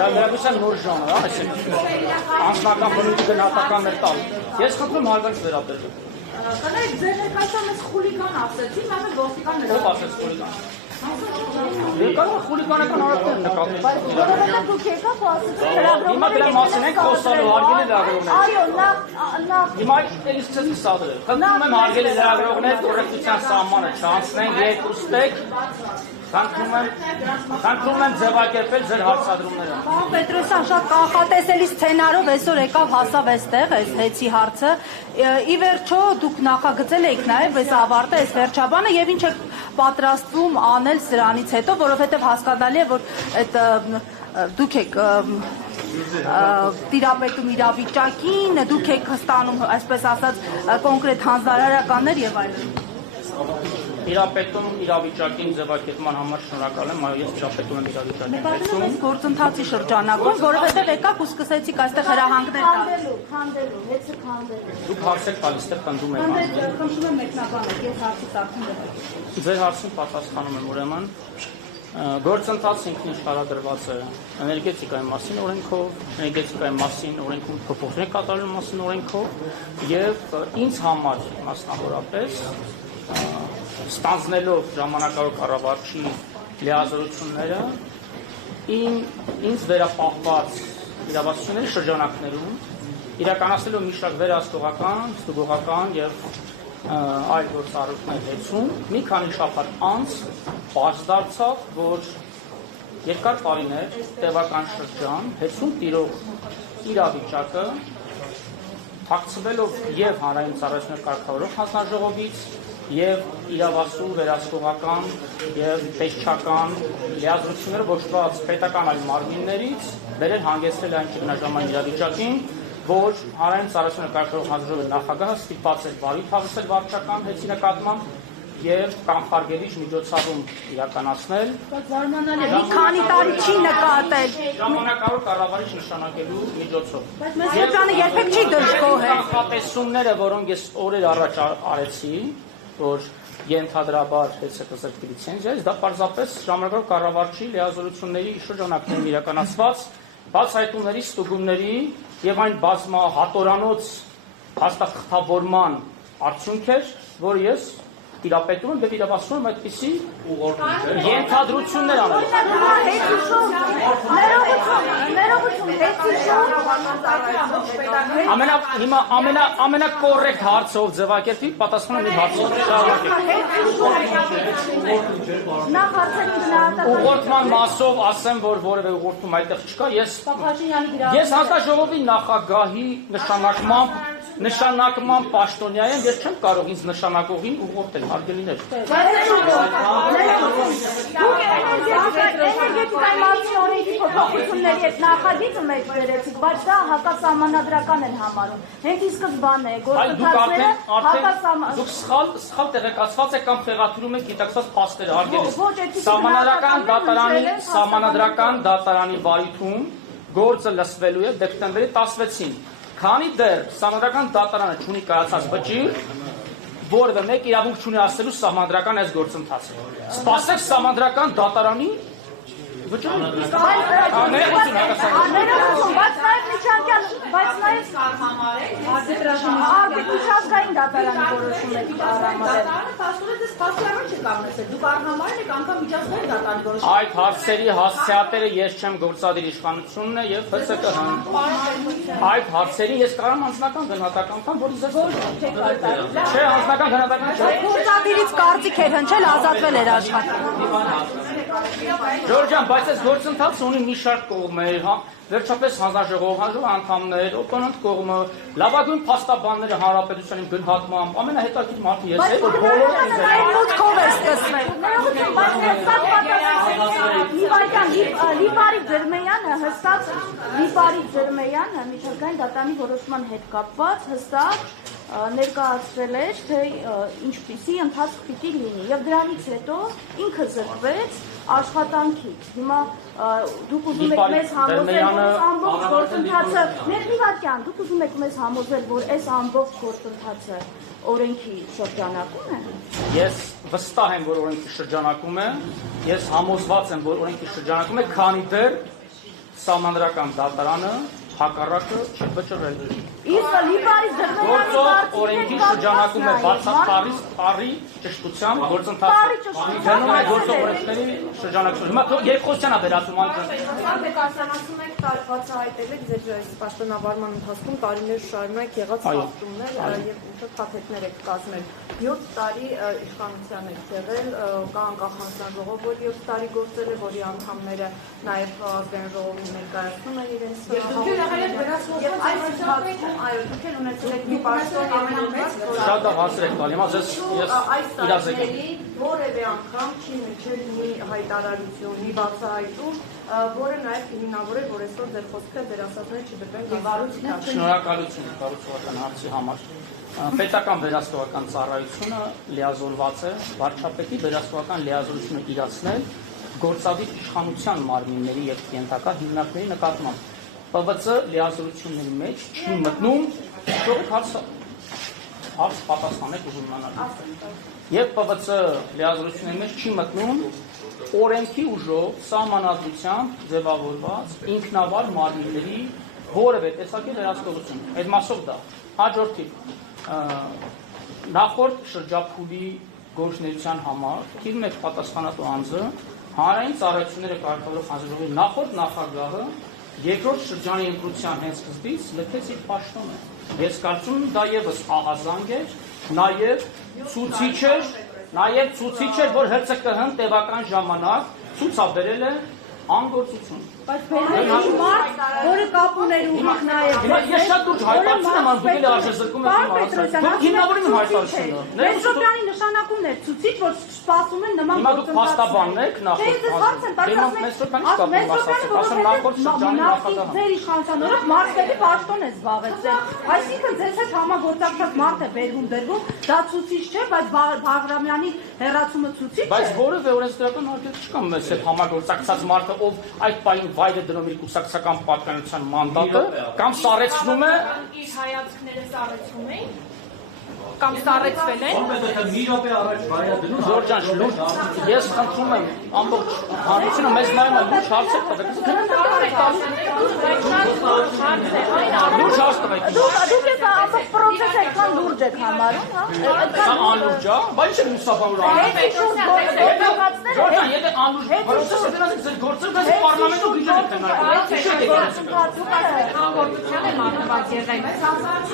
Դա վերաբերության նոր ժանր, անձնական բնույթի գնահատականներ տալ։ Ես խնդրում հարգանք վերաբերել։ Կներեք, ձեր ներկայացան ես խուլիգան ասեցի, բայց ոստիկան Ո՞վ ասեց խուլիգան։ Կարող խուլիգանական արարքներ նկատել։ Որովհետև դուք եկաք ու ասեցիք լրագրողները։ Հիմա դրա մասին ենք խոսալու, հարգելի լրագրողներ։ Այո, նա Հիմա էլի սկսեցի սադրել։ Խնդրում եմ հարգելի լրագրողներ, կոռեկտության սահմանը չանցնենք, երկուստեք։ Խնդրում եմ ձևակերպել ձեր հարցադրումները։ Պարոն Պետրոսյան, շատ կանխատեսելի սցենարով այսօր եկավ հասավ այստեղ այս հեծի հարցը։ Ի վերջո դուք նախագծել եք նաև այս ավարտը, այս վերջաբանը եւ ինչ եք պատրաստվում անել սրանից հետո, որովհետեւ հասկանալի է, որ այդ դուք եք տիրապետում իրավիճակին, դուք եք ստանում, այսպես ասած, կոնկրետ հանձնարարականներ եւ այլն։ Տիրապետում իրավիճակին ձևակերպման համար շնորհակալ եմ, այո, ես տիրապետում եմ իրավիճակին։ Նկատում եք գործընթացի շրջանակում, որովհետև եկաք ու սկսեցիք այստեղ հրահանգներ տալ։ Քանդելու, հեծը քանդելու։ Դուք հարց եք տալիս, այստեղ խնդրում եք Քանդել, խնդրում եմ մեկնաբանեք, ես հարցից արդեն դեպի։ Ձեր հարցին պատասխանում եմ ուրեմն։ Գործընթացը ինքնին հարադրված է էներգետիկայի մասին օրենքով, էներգետիկայի մասին օրենքում փոփոխություններ կատարելու մասին օրենքով եւ ինձ համար մասնավորապես ստանձնելով ժամանակավոր կառավարչի լիազորությունները ինձ վերապահված իրավասությունների շրջանակներում իրականացնելով մի շարք վերահսկողական, ստուգողական եւ այլ գործառույթներ հեծում մի քանի շաբաթ անց պարզ դարձավ, որ երկար տարիներ տևական շրջան հեծում տիրող իրավիճակը թաքցվելով եւ հանրային ծառայություններ կարգավորող հանձնաժողովից եւ իրավասու վերահսկողական եւ տեսչական լիազորությունները ոչված պետական այլ մարմիններից բերել հանգեցրել այն ճգնաժամային իրավիճակին, որ հանրային ծառայություններ կարգավորող հանձնաժողովի նախագահը ստիպված էր բարի թավսել վարչական հեծի նկատմամբ եւ կանխարգելիչ միջոցառում իրականացնել։ Բայց զարմանալի է, մի քանի տարի չի նկատել։ Ժամանակավոր կառավարիչ նշանակելու միջոցով։ Բայց մեզ շրջանը երբեք չի դժգոհ է։ Կանխատեսումները, որոնք ես օրեր առաջ արեցի, որ ենթադրաբար հեծեկզրկի լիցենզիայից, դա պարզապես ժամանակավոր կառավարչի լիազորությունների շրջանակներում իրականացված բացահայտումների, ստուգումների եւ այն բազմահատորանոց հաստատավորման արդյունք էր, որ ես տիրապետում եմ եւ իրավասում եմ այդպիսի ենթադրություններ անել։ Ամենակոռեկտ հարցով ձևակերպի պատասխանը մի հարցով ուղղորդման մասով ասեմ, որ որևէ ուղղորդում այդտեղ չկա, ես հանձնաժողովի նախագահի նշանակման պաշտոնյա եմ, ես չեմ կարող ինձ նշանակողին ուղղորդել, հարգելիներ։ Էներգետիկայի մասին օրենքի փոփոխությունների հետ նախագիծը մեծ վերեցիք, բայց դա հակասահմանադրական են համարում։ Հենց ի սկզբանե գործընթացները հակասահման։ Դուք սխալ տեղեկացված եք կամ խեղաթյուրում եք գիտակցված փաստերը, հարգելիս։ Սահմանադրական դատարանի վարույթում գործը լսվելու է դեկտեմբերի 16-ին։ Քանի դեռ սահմանադրական դատարանը չունի կայացած վճիռ, որևէ մեկ իրավունք չունի ասելու սահմանադրական այս գործընթացը։ Սպասեք սահմանադրական դատարանի վճիռը։ Բայց նաև արբիտրաժային դատարանի որոշումներ կառավարել։ Պասպորտից փաստարան չկանգնեցել։ Դուք արհամարել եք անգամ միջազգային դատարանի որոշում։ Այդ հարցերի հասցեատերը ես չեմ, գործադիր իշխանությունն է եւ ՀՑԿ-ն։ Այդ հարցերի ես կարող անձնական գնահատական տամ, որի ձեզ չէ, անձնական գնահատական չէ։ Գործադիրից կարծիք էր հնչել, ազատվել էր աշխատանք։ Ժորժան, բայց այս գործընթացը ունի մի շարք կողմեր, վերջապես հանձնաժողով անդամներ, օպոնենտ կողմը, լավագույն փաստաբանները հանրապետության գնահատմամբ, ամենահետաքրքիր մարդը ես եմ, որ բոլորը մուտքով է սկսվել։ Լիպարի Ջերմեյանը հստակ միջազգային դատարանի որոշման հետ կապված հստակ ներկայացրել էր, թե ինչպիսի ընթացք պիտի լինի, եւ դրանից հետո ինքը զրկվեց աշխատանքից։ Հիմա դուք ուզում եք մեզ համոզել, որ ամբողջ գործընթացը, դուք ուզում եք մեզ համոզել, որ այս ամբողջ գործընթացը օրենքի շրջանակում է։ Ես վստահ եմ, որ օրենքի շրջանակում է, ես համոզված եմ, որ օրենքի շրջանակում է, քանի դեռ Սահմանադրական դատարանը հակառակը չի վճռել։ Իսկ Լիպարի Գործով օրենքի շրջանակում է բացառի ճշտությամբ գործընթացը գնում է գործով օրենքների շրջանակում։ Հիմա երկխոսության է վերածում անկան։ Դուք արտանացում եք բացահայտել եք ձեր պաշտոնավարման ընթացքում տարիներ շարունակ եղած խախտումներ եւ փաթեթներ եք կազմել։ 7 տարի իշխանության եք եղել, կա անկախ հանձնաժողով, որ 7 տարի գործել է, որի անդամները նաեւ ազգային ժողովի ներկայացնում են իրենց Շատ հարցեր եք տալի, հիմա ես իրազեկել։ Որևէ անգամ չի մնչել մի հայտարարություն, մի բացահայտում, որը նաև հիմնավոր է, որ այսօր ձեր խոսքը ձեր ասածները չդրվեն կառուցության։ Շնորհակալություն կառուցողական հարցի համար։ Պետական վերահսկողական ծառայությունը լիազորված է վարչապետի վերահսկողական լիազորությունը իրացնել գործադիր իշխանության մարմինների եւ ենթակա հիմնարկների նկատմամբ։ ՊՎԾ լիազորությունների մեջ չի մտնում հարց պատասխանեք ուզում իմանալ։ Եվ ՊՎԾ լիազորությունների մեջ չի մտնում օրենքի ուժով սահմանադրությամբ ձևավորված ինքնավար մարմինների որևէ տեսակի վերահսկողություն։ Այդ մասով դա հաջորդի նախորդ շրջափուլի գործունեության համար թիվ 1 պատասխանատու անձը հանրային ծառայությունները կարգավորող հանձնաժողովի նախորդ նախագահը երկրորդ շրջանի ընտրության հենց սկզբից լքեց իր պաշտոնը։ Ես կարծում եմ դա եւս ահազանգ էր, նաեւ ցուցիչ էր, որ ՀՑԿՀ-ն տևական ժամանակ ցուցաբերել է անգործություն։ Բայց բերել մարդ, որը կապ ուներ ուղիղ նաև։ Ես շատ լուրջ հայտարարություն եմ անում, դուք էլ արժեզրկում եք իմ հարցը։ Դուք հիմնավորում եք հայտարարությունը։ Պետրոսյանի նշանակումն է ցուցիչ, որ սպասում են նման Հիմա դուք փաստաբանն եք ձեր իշխանության օրոք մարզպետի պաշտոն է զբաղեցրել։ Այսինքն ձեզ հետ համագործակցած մարդ է բերվում, դա ցուցիչ չէ, բայց Բաղրամյանի հեռացումը ցուցիչ է։ Բայց որևէ օրենսդրական արգելք չկա մեզ հետ համագործակցած մարդը, ով այդ պահին վայրը դնում իր կուսակցական պատկանության մանդատը, կամ սառեցնում է իր հայացքները սառեցում են կամ սառեցվել են։ Մի րոպե առաջ վայրը դնում Ժորժան, լուրջ, ես խնդրում եմ ամբողջ հանրությունը մեզ նայում է լուրջ հարցեր տվեք։ Լուրջ հարց տվեք։ Դուք ես ամբողջ պրոցեսը այդքան լուրջ եք համարում, հա։ Դա անլուրջ է, բայց չէ լուսաբանուր Ժորժան, եթե անլուրջ պրոցեսը դրանից ձեր գործերը դա պարլամենտում գիժեր եք Հաղորդության է մատված եղել։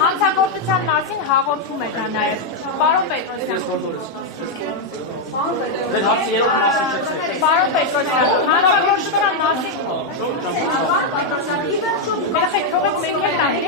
Հանցագործության մասին հաղորդում եք նաև։ Պարոն Պետրոսյան։ Ձեր հարցի երրորդ մասին չեք։ Պարոն Պետրոսյան, հանցագործության մասին։ Երեխեք թողեք մենք էլ նայենք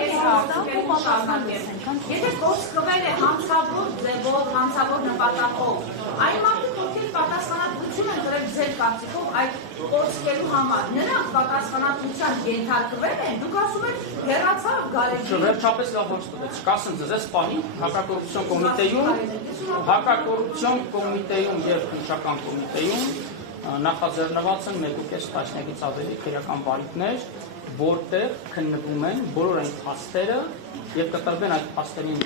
Եթե գործկվել է հանցավոր ձևով, հանցավոր նպատակով, այն մարդիկ, ովքեր պատասխանատվություն են կրել ձեր կարծիքով այդ գործկելու համար, նրանք պատասխանատվության ենթարկվել են, դուք ասում եք հեռացավ գարեջի։ Վերջապես լավ հոց տվեց, կասեմ ձեզ, այս պահին հակակոռուպցիոն կոմիտեում եւ քննչական կոմիտեում նախաձեռնված են 1.5 տասնյակից ավելի քրեական բարիկներ, որտեղ քննվում են բոլոր այն փաստերը եւ կտրվեն այդ փաստերին